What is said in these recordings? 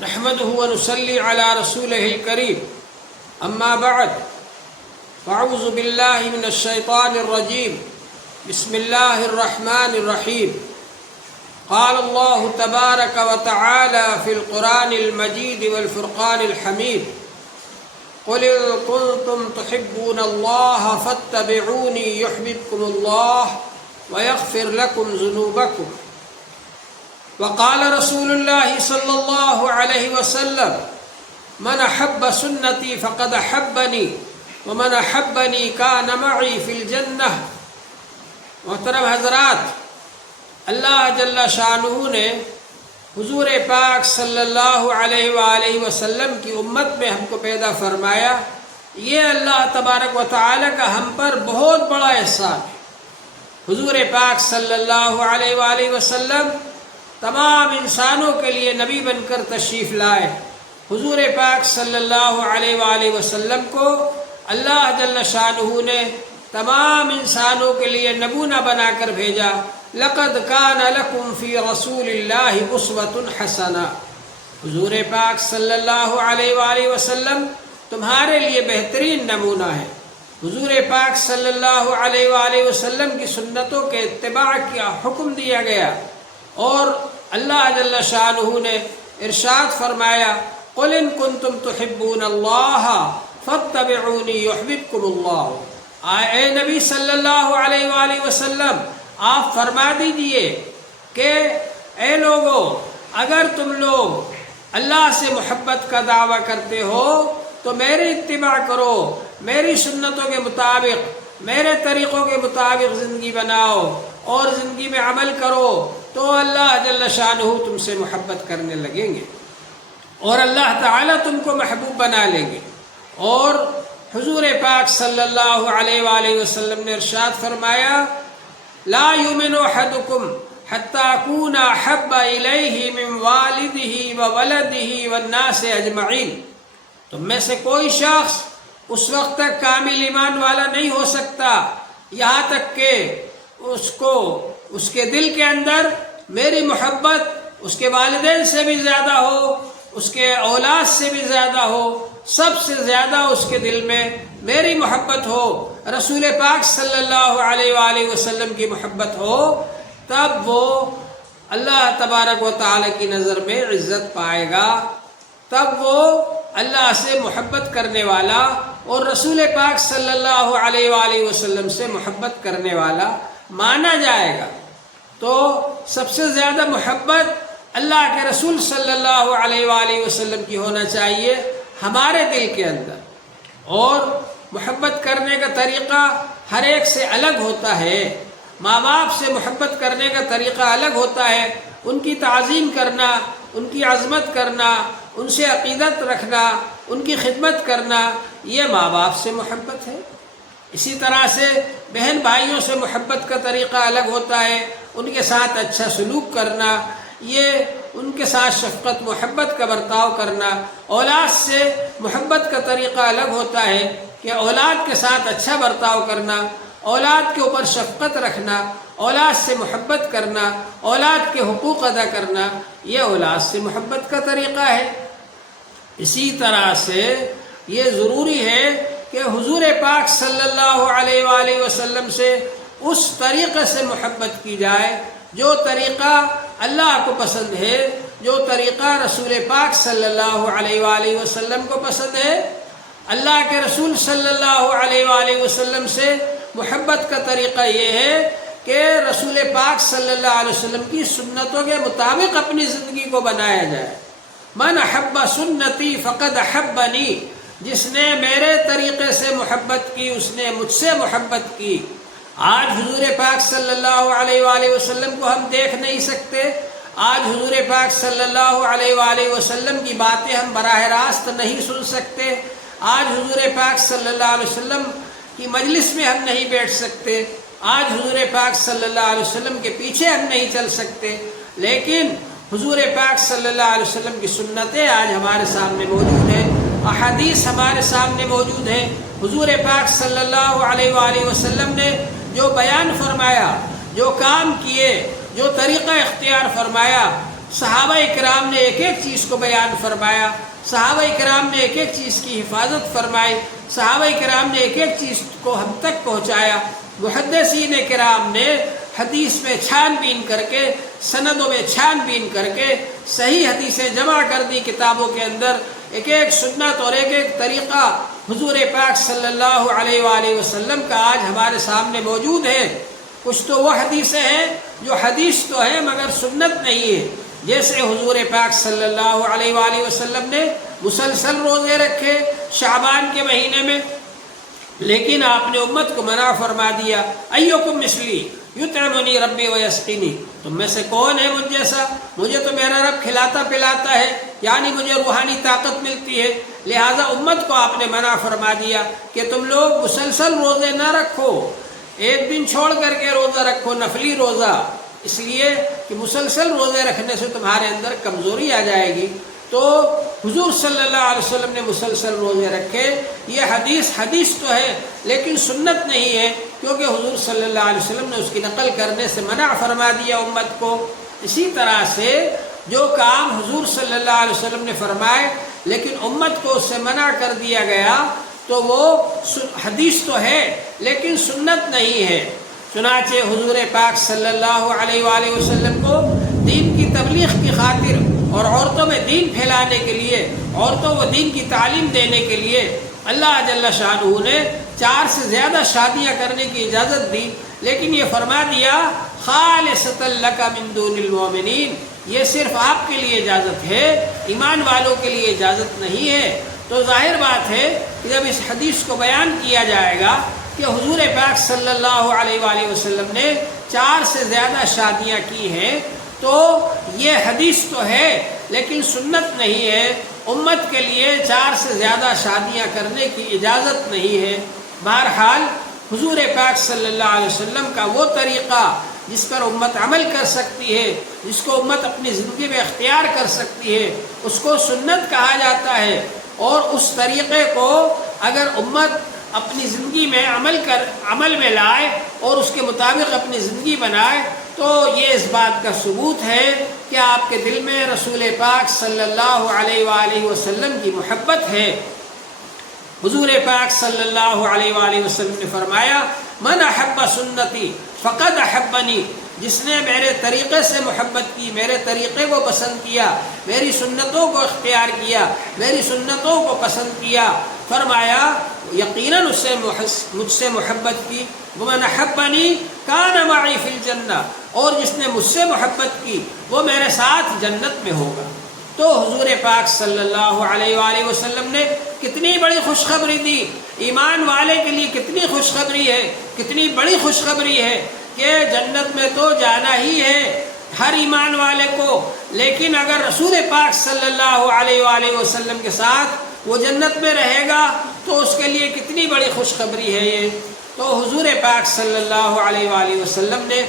نحمده ونصلي على رسوله الكريم أما بعد فأعوذ بالله من الشيطان الرجيم بسم الله الرحمن الرحيم قال الله تبارك وتعالى في القرآن المجيد والفرقان الحميد قل إن كنتم تحبون الله فاتبعوني يحببكم الله ويغفر لكم ذنوبكم وقال رسول الله صلى الله عليه وسلم من أحب سنتي فقد أحبني ومن أحبني كان معي في الجنة۔ محترم حضرات، اللہ جل شانہ نے حضور پاک صلی اللہ علیہ وآلہ وسلم کی امت میں ہم کو پیدا فرمایا، یہ اللہ تبارک و تعالی کا ہم پر بہت بڑا احسان ہے۔ حضور پاک صلی اللہ علیہ وآلہ وسلم تمام انسانوں کے لیے نبی بن کر تشریف لائے۔ حضور پاک صلی اللہ علیہ وآلہ وسلم کو اللہ جل شانہ نے تمام انسانوں کے لیے نمونہ بنا کر بھیجا۔ لقد کان لکم فی رسول اللہ اسوۃ حسنہ، حضور پاک صلی اللہ علیہ وآلہ وسلم تمہارے لیے بہترین نمونہ ہے۔ حضور پاک صلی اللہ علیہ وآلہ وسلم کی سنتوں کے اتباع کا حکم دیا گیا، اور اللہ جل شانہ نے ارشاد فرمایا قل ان کنتم تحبون اللہ فاتبعونی یحببکم اللہ۔ اے نبی صلی اللہ علیہ وآلہ وسلم، آپ فرما دیجئے کہ اے لوگو، اگر تم لوگ اللہ سے محبت کا دعویٰ کرتے ہو تو میری اتباع کرو، میری سنتوں کے مطابق، میرے طریقوں کے مطابق زندگی بناؤ اور زندگی میں عمل کرو، تو اللہ جل شانہ تم سے محبت کرنے لگیں گے اور اللہ تعالیٰ تم کو محبوب بنا لیں گے۔ اور حضور پاک صلی اللہ علیہ وآلہ وسلم نے ارشاد فرمایا لا یؤمن احدکم حتی اکون احب الیہ من والدہ وولدہ والناس اجمعین۔ تم میں سے کوئی شخص اس وقت تک کامل ایمان والا نہیں ہو سکتا یہاں تک کہ اس کے دل کے اندر میری محبت اس کے والدین سے بھی زیادہ ہو، اس کے اولاد سے بھی زیادہ ہو، سب سے زیادہ اس کے دل میں میری محبت ہو، رسول پاک صلی اللہ علیہ وآلہ وسلم کی محبت ہو، تب وہ اللہ تبارک و تعالی کی نظر میں عزت پائے گا، تب وہ اللہ سے محبت کرنے والا اور رسول پاک صلی اللہ علیہ وآلہ وسلم سے محبت کرنے والا مانا جائے گا۔ تو سب سے زیادہ محبت اللہ کے رسول صلی اللہ علیہ وآلہ وسلم کی ہونا چاہیے ہمارے دل کے اندر، اور محبت کرنے کا طریقہ ہر ایک سے الگ ہوتا ہے۔ ماں باپ سے محبت کرنے کا طریقہ الگ ہوتا ہے، ان کی تعظیم کرنا، ان کی عظمت کرنا، ان سے عقیدت رکھنا، ان کی خدمت کرنا، یہ ماں باپ سے محبت ہے۔ اسی طرح سے بہن بھائیوں سے محبت کا طریقہ الگ ہوتا ہے، ان کے ساتھ اچھا سلوک کرنا، یہ ان کے ساتھ شفقت محبت کا برتاؤ کرنا۔ اولاد سے محبت کا طریقہ الگ ہوتا ہے کہ اولاد کے ساتھ اچھا برتاؤ کرنا، اولاد کے اوپر شفقت رکھنا، اولاد سے محبت کرنا، اولاد کے حقوق ادا کرنا، یہ اولاد سے محبت کا طریقہ ہے۔ اسی طرح سے یہ ضروری ہے کہ حضور پاک صلی اللہ علیہ وآلہ وسلم سے اس طریقے سے محبت کی جائے جو طریقہ اللہ کو پسند ہے، جو طریقہ رسول پاک صلی اللہ علیہ وآلہ وسلم کو پسند ہے۔ اللہ کے رسول صلی اللہ علیہ وآلہ وسلم سے محبت کا طریقہ یہ ہے کہ رسول پاک صلی اللہ علیہ وسلم کی سنتوں کے مطابق اپنی زندگی کو بنایا جائے۔ من احب سنتی فقد احبنی، جس نے میرے طریقے سے محبت کی اس نے مجھ سے محبت کی۔ آج حضور پاک صلی اللہ علیہ وآلہ وسلم کو ہم دیکھ نہیں سکتے، آج حضور پاک صلی اللہ علیہ وآلہ وسلم کی باتیں ہم براہ راست نہیں سن سکتے، آج حضور پاک صلی اللہ علیہ وسلم کی مجلس میں ہم نہیں بیٹھ سکتے، آج حضور پاک صلی اللہ علیہ وسلم کے پیچھے ہم نہیں چل سکتے، لیکن حضور پاک صلی اللہ علیہ وسلم کی سنتیں آج ہمارے سامنے موجود ہیں، احادیث ہمارے سامنے موجود ہیں۔ حضور پاک صلی اللہ علیہ وآلہ وسلم نے جو بیان فرمایا، جو کام کیے، جو طریقہ اختیار فرمایا، صحابہ کرام نے ایک ایک چیز کو بیان فرمایا، صحابہ کرام نے ایک ایک چیز کی حفاظت فرمائی، صحابہ کرام نے ایک ایک چیز کو ہم تک پہنچایا۔ محدثین کرام نے حدیث میں چھان بین کر کے، سندوں میں چھان بین کر کے صحیح حدیثیں جمع کر دی کتابوں کے اندر، ایک ایک سنت اور ایک ایک طریقہ حضور پاک صلی اللہ علیہ وآلہ وسلم کا آج ہمارے سامنے موجود ہے۔ کچھ تو وہ حدیثیں ہیں جو حدیث تو ہے مگر سنت نہیں ہے، جیسے حضور پاک صلی اللہ علیہ وآلہ وسلم نے مسلسل روزے رکھے شعبان کے مہینے میں، لیکن آپ نے امت کو منع فرما دیا، ایکم مثلی یطعمنی ربی ویسقینی، تم میں سے کون ہے مجھ جیسا، مجھے تو میرا رب کھلاتا پلاتا ہے، یعنی مجھے روحانی طاقت ملتی ہے۔ لہٰذا امت کو آپ نے منع فرما دیا کہ تم لوگ مسلسل روزے نہ رکھو، ایک دن چھوڑ کر کے روزہ رکھو، نفلی روزہ، اس لیے کہ مسلسل روزے رکھنے سے تمہارے اندر کمزوری آ جائے گی۔ تو حضور صلی اللہ علیہ وسلم نے مسلسل روزے رکھے، یہ حدیث تو ہے لیکن سنت نہیں ہے، کیونکہ حضور صلی اللہ علیہ وسلم نے اس کی نقل کرنے سے منع فرما دیا امت کو۔ اسی طرح سے جو کام حضور صلی اللہ علیہ وسلم نے فرمائے لیکن امت کو اس سے منع کر دیا گیا تو وہ حدیث تو ہے لیکن سنت نہیں ہے۔ چنانچہ حضور پاک صلی اللہ علیہ وآلہ وسلم کو دین کی تبلیغ کی خاطر اور عورتوں میں دین پھیلانے کے لیے، عورتوں کو دین کی تعلیم دینے کے لیے اللہ جل شانہ نے 4 سے زیادہ شادیاں کرنے کی اجازت دی، لیکن یہ فرما دیا خالصۃ لک من دون المؤمنین، یہ صرف آپ کے لیے اجازت ہے، ایمان والوں کے لیے اجازت نہیں ہے۔ تو ظاہر بات ہے کہ جب اس حدیث کو بیان کیا جائے گا کہ حضور پاک صلی اللہ علیہ وآلہ وسلم نے 4 سے زیادہ شادیاں کی ہیں تو یہ حدیث تو ہے لیکن سنت نہیں ہے، امت کے لیے 4 سے زیادہ شادیاں کرنے کی اجازت نہیں ہے۔ بہرحال حضور پاک صلی اللہ علیہ وسلم کا وہ طریقہ جس پر امت عمل کر سکتی ہے، جس کو امت اپنی زندگی میں اختیار کر سکتی ہے، اس کو سنت کہا جاتا ہے، اور اس طریقے کو اگر امت اپنی زندگی میں عمل میں لائے اور اس کے مطابق اپنی زندگی بنائے تو یہ اس بات کا ثبوت ہے کہ آپ کے دل میں رسول پاک صلی اللہ علیہ وآلہ وسلم کی محبت ہے۔ حضور پاک صلی اللہ علیہ وآلہ وسلم نے فرمایا من احب سنتی فقد احبنی، جس نے میرے طریقے سے محبت کی، میرے طریقے کو پسند کیا، میری سنتوں کو اختیار کیا، میری سنتوں کو پسند کیا، فرمایا یقیناً اس سے مجھ سے محبت کی۔ ومن احبنی کان معی فی الجنہ، اور جس نے مجھ سے محبت کی وہ میرے ساتھ جنت میں ہوگا۔ تو حضور پاک صلی اللہ علیہ وآلہ وسلم نے کتنی بڑی خوشخبری دی، ایمان والے کے لیے کتنی خوشخبری ہے، کتنی بڑی خوشخبری ہے کہ جنت میں تو جانا ہی ہے ہر ایمان والے کو، لیکن اگر رسول پاک صلی اللہ علیہ وآلہ وسلم کے ساتھ وہ جنت میں رہے گا تو اس کے لیے کتنی بڑی خوشخبری ہے یہ۔ تو حضور پاک صلی اللہ علیہ وآلہ وسلم نے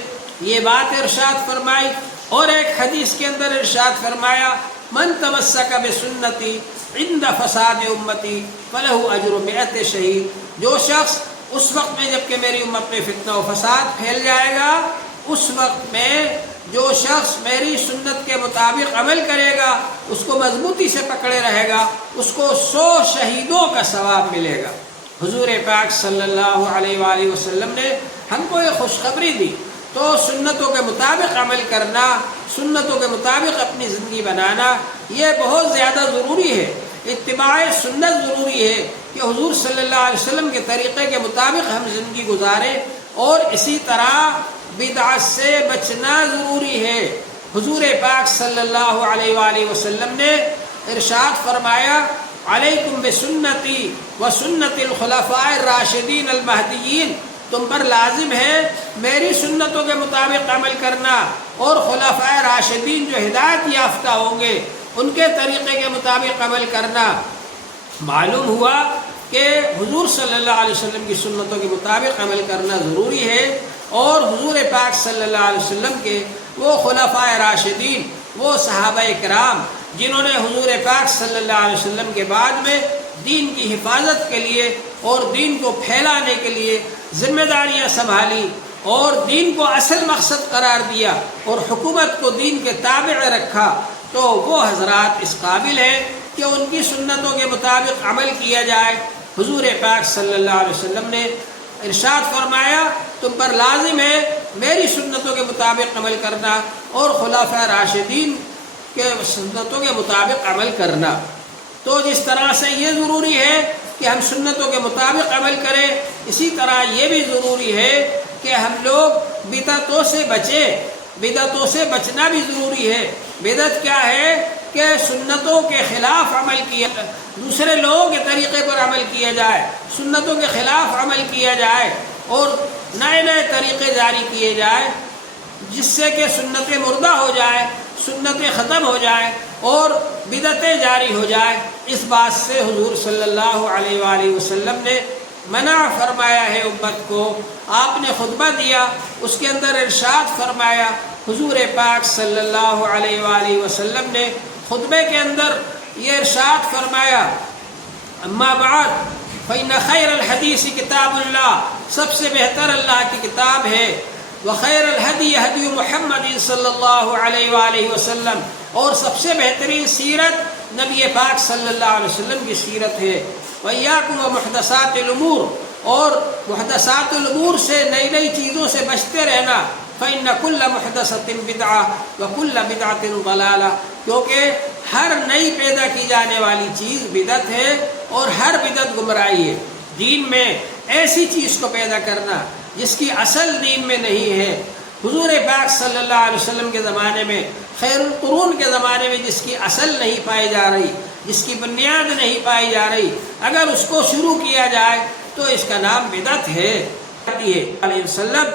یہ بات ارشاد فرمائی، اور ایک حدیث کے اندر ارشاد فرمایا من تمسک بسنتی عند فساد امتی فلہ اجر 100 شہید، جو شخص اس وقت میں جب کہ میری امت میں فتنہ و فساد پھیل جائے گا، اس وقت میں جو شخص میری سنت کے مطابق عمل کرے گا، اس کو مضبوطی سے پکڑے رہے گا، اس کو 100 شہیدوں کا ثواب ملے گا۔ حضور پاک صلی اللہ علیہ وآلہ وسلم نے ہم کو یہ خوشخبری دی، تو سنتوں کے مطابق عمل کرنا، سنتوں کے مطابق اپنی زندگی بنانا یہ بہت زیادہ ضروری ہے۔ اتباع سنت ضروری ہے کہ حضور صلی اللہ علیہ وسلم کے طریقے کے مطابق ہم زندگی گزاریں، اور اسی طرح بدعت سے بچنا ضروری ہے۔ حضور پاک صلی اللہ علیہ وآلہ وسلم نے ارشاد فرمایا علیکم بسنتی وسنت الخلفاء الراشدین المہدیین، تم پر لازم ہے میری سنتوں کے مطابق عمل کرنا، اور خلفاء راشدین جو ہدایت یافتہ ہوں گے ان کے طریقے کے مطابق عمل کرنا۔ معلوم ہوا کہ حضور صلی اللہ علیہ وسلم کی سنتوں کے مطابق عمل کرنا ضروری ہے، اور حضور پاک صلی اللہ علیہ وسلم کے وہ خلفاء راشدین، وہ صحابہ کرام جنہوں نے حضور پاک صلی اللہ علیہ وسلم کے بعد میں دین کی حفاظت کے لیے اور دین کو پھیلانے کے لیے ذمہ داریاں سنبھالی، اور دین کو اصل مقصد قرار دیا اور حکومت کو دین کے تابع رکھا، تو وہ حضرات اس قابل ہیں کہ ان کی سنتوں کے مطابق عمل کیا جائے۔ حضور پاک صلی اللہ علیہ وسلم نے ارشاد فرمایا تم پر لازم ہے میری سنتوں کے مطابق عمل کرنا اور خلفاء راشدین کے سنتوں کے مطابق عمل کرنا۔ تو جس طرح سے یہ ضروری ہے کہ ہم سنتوں کے مطابق عمل کریں، اسی طرح یہ بھی ضروری ہے کہ ہم لوگ بدعتوں سے بچیں۔ بدعتوں سے بچنا بھی ضروری ہے۔ بدعت کیا ہے کہ سنتوں کے خلاف عمل کیا، دوسرے لوگوں کے طریقے پر عمل کیا جائے، سنتوں کے خلاف عمل کیا جائے اور نئے نئے طریقے جاری کیے جائے، جس سے کہ سنتیں مردہ ہو جائے، سنتیں ختم ہو جائیں اور بدعتیں جاری ہو جائے۔ اس بات سے حضور صلی اللہ علیہ وآلہ وسلم نے منع فرمایا ہے امت کو۔ آپ نے خطبہ دیا، اس کے اندر ارشاد فرمایا، حضور پاک صلی اللہ علیہ وآلہ وسلم نے خطبے کے اندر یہ ارشاد فرمایا، اما بعد فإن خیر الحدیث کتاب اللہ، سب سے بہتر اللہ کی کتاب ہے، وخیر الہدی ہدی محمد صلی اللہ علیہ وآلہ وسلم، اور سب سے بہترین سیرت نبی پاک صلی اللہ علیہ وسلم کی سیرت ہے، وإیاکم ومحدثات الامور، اور محدثات الامور سے نئی نئی چیزوں سے بچتے رہنا، فإن كل محدثۃ بدعہ وكل بدعۃ ضلالہ، کیونکہ ہر نئی پیدا کی جانے والی چیز بدعت ہے اور ہر بدعت گمراہی ہے۔ دین میں ایسی چیز کو پیدا کرنا جس کی اصل دین میں نہیں ہے، حضور پاک صلی اللہ علیہ وسلم کے زمانے میں، خیر القرون کے زمانے میں جس کی اصل نہیں پائی جا رہی، جس کی بنیاد نہیں پائی جا رہی، اگر اس کو شروع کیا جائے تو اس کا نام بدعت ہے۔ علیہ وسلم